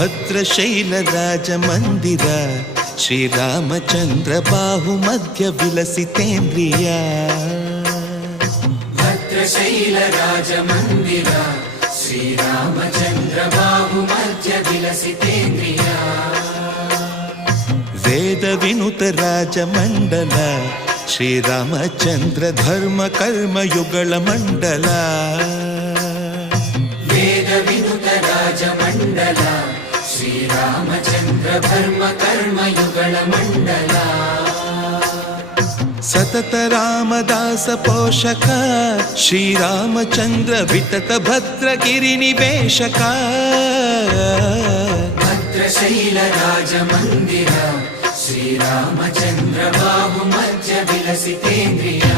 ಭದ್ರಶೈಲ ರಾಜ ಮಂದಿರ ಶ್ರೀರಾಮಚಂದ್ರ ಬಾಹು ಮಧ್ಯ ವಿಲಸಿತೇಂದ್ರಿಯ ಭದ್ರಶೈಲ ರಾಜ ಮಂದಿರ ಶ್ರೀರಾಮಚಂದ್ರ ಬಾಹು ಮಧ್ಯ ವಿಲಸಿತೇಂದ್ರಿಯ ವೇದ ವಿನುತ ರಾಜ ಮಂಡಲ ಶ್ರೀರಾಮಚಂದ್ರ ಧರ್ಮ ಕರ್ಮ ಯುಗಳ ಮಂಡಲ ವೇದ ವಿನುತ ರಾಜ ಮಂಡಲ ಶ್ರೀರಾಮಚಂದ್ರ ಧರ್ಮ ಕರ್ಮ ಯುಗಳ ಮಂಡಲ ಸತತ ರಾಮದಾಸ ಪೋಷಕ ಶ್ರೀರಾಮಚಂದ್ರ ವಿತತ ಭದ್ರಗಿರಿ ನಿವೇಶಕ ಭದ್ರಶೈಲ ರಾಜ ಮಂದಿರ ಶ್ರೀರಾಮಚಂದ್ರ ಬಾಹು ಮಧ್ಯ ವಿಲಸಿತೇಂದ್ರಿಯ